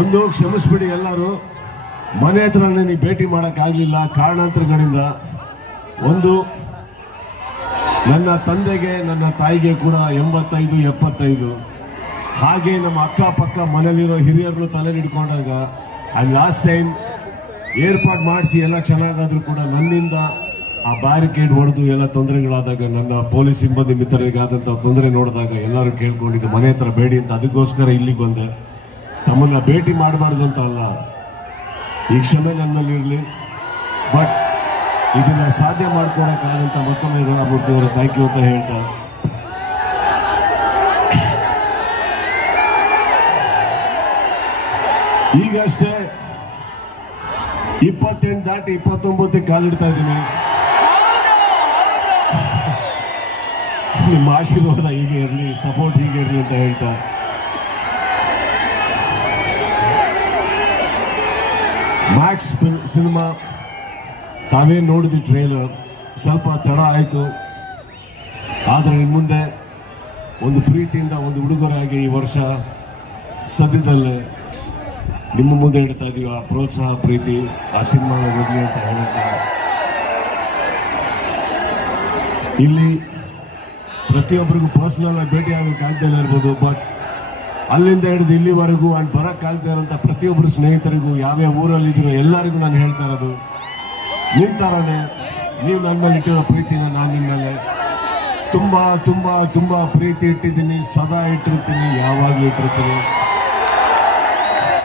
ಒಂದು ಕ್ಷಮಿಸ್ಬಿಡಿ ಎಲ್ಲರೂ, ಮನೆ ಹತ್ರ ನನಗೆ ಭೇಟಿ ಮಾಡೋಕ್ಕಾಗಲಿಲ್ಲ ಕಾರಣಾಂತರಗಳಿಂದ. ಒಂದು, ನನ್ನ ತಂದೆಗೆ ನನ್ನ ತಾಯಿಗೆ ಕೂಡ 85, 75. ಹಾಗೆ ನಮ್ಮ ಅಕ್ಕಪಕ್ಕ ಮನೇಲಿರೋ ಹಿರಿಯರನ್ನು ತಲೆ ಹಿಡ್ಕೊಂಡಾಗ ಲಾಸ್ಟ್ ಟೈಮ್ ಏರ್ಪಾಡು ಮಾಡಿಸಿ ಎಲ್ಲ ಚೆನ್ನಾಗಾದ್ರೂ ಕೂಡ ನನ್ನಿಂದ ಆ ಬ್ಯಾರಿಕೇಡ್ ಹೊಡೆದು ಎಲ್ಲ ತೊಂದರೆಗಳಾದಾಗ, ನನ್ನ ಪೊಲೀಸ್ ಸಿಬ್ಬಂದಿ ಮಿತ್ರರಿಗಾದಂಥ ತೊಂದರೆ ನೋಡಿದಾಗ ಎಲ್ಲರೂ ಕೇಳ್ಕೊಂಡಿದ್ದು ಮನೆ ಹತ್ರ ಬೇಡಿ ಅಂತ. ಅದಕ್ಕೋಸ್ಕರ ಇಲ್ಲಿಗೆ ಬಂದೆ. ತಮ್ಮನ್ನ ಭೇಟಿ ಮಾಡಬಾರ್ದು ಅಂತ ಅಲ್ಲ, ಈ ಕ್ಷಮೆ ನನ್ನಲ್ಲಿರಲಿ. ಬಟ್ ಇದನ್ನ ಸಾಧ್ಯ ಮಾಡ್ಕೊಡಕ್ಕಾದಂಥ ಮತ್ತೊಮ್ಮೆ ರಾಮಮೂರ್ತಿ ಅವರ ಥ್ಯಾಂಕ್ ಯು ಅಂತ ಹೇಳ್ತಾ, ಈಗಷ್ಟೇ 28 ದಾಟಿ 29ಕ್ಕೆ ಕಾಲಿಡ್ತಾ ಇದ್ದೀನಿ. ನಿಮ್ಮ ಆಶೀರ್ವಾದ ಹೀಗೆ ಇರಲಿ, ಸಪೋರ್ಟ್ ಹೀಗೆ ಇರಲಿ ಅಂತ ಹೇಳ್ತಾ, ಮ್ಯಾಕ್ಸ್ ಸಿನಿಮಾ ತಾವೇನು ನೋಡಿದ್ವಿ ಟ್ರೇಲರ್, ಸ್ವಲ್ಪ ತಡ ಆಯಿತು. ಆದರೆ ಇನ್ನು ಮುಂದೆ ಒಂದು ಪ್ರೀತಿಯಿಂದ ಒಂದು ಹುಡುಗರಾಗಿ ಈ ವರ್ಷ ಸದ್ಯದಲ್ಲೇ ನಿಮ್ಮ ಮುಂದೆ ಇಡ್ತಾ ಇದೀವಿ. ಆ ಪ್ರೋತ್ಸಾಹ ಪ್ರೀತಿ ಆ ಸಿನಿಮಾಗಿರಲಿ ಅಂತ ಹೇಳುತ್ತಾ, ಇಲ್ಲಿ ಪ್ರತಿಯೊಬ್ಬರಿಗೂ ಪರ್ಸನಲ್ ಆಗಿ ಭೇಟಿ ಆಗೋಕ್ಕಾಗದೇ ಇರ್ಬೋದು, ಬಟ್ ಅಲ್ಲಿಂದ ಹಿಡಿದು ಇಲ್ಲಿವರೆಗೂ ಅಂಡ್ ಬರೋಕ್ಕಾಗದೇ ಇರೋಂಥ ಪ್ರತಿಯೊಬ್ಬರು ಸ್ನೇಹಿತರಿಗೂ, ಯಾವ್ಯಾವ ಊರಲ್ಲಿದ್ದೀರೋ ಎಲ್ಲರಿಗೂ ನಾನು ಹೇಳ್ತಾ ಇರೋದು, ನಿಮ್ಮ ಥರನೇ ನೀವು ನನ್ನ ಮೇಲೆ ಇಟ್ಟಿರೋ ಪ್ರೀತಿನ ನಾನು ನಿಮ್ಮ ಮೇಲೆ ತುಂಬ ತುಂಬ ತುಂಬ ಪ್ರೀತಿ ಇಟ್ಟಿದ್ದೀನಿ, ಸದಾ ಇಟ್ಟಿರ್ತೀನಿ, ಯಾವಾಗಲೂ ಇಟ್ಟಿರ್ತೀನಿ.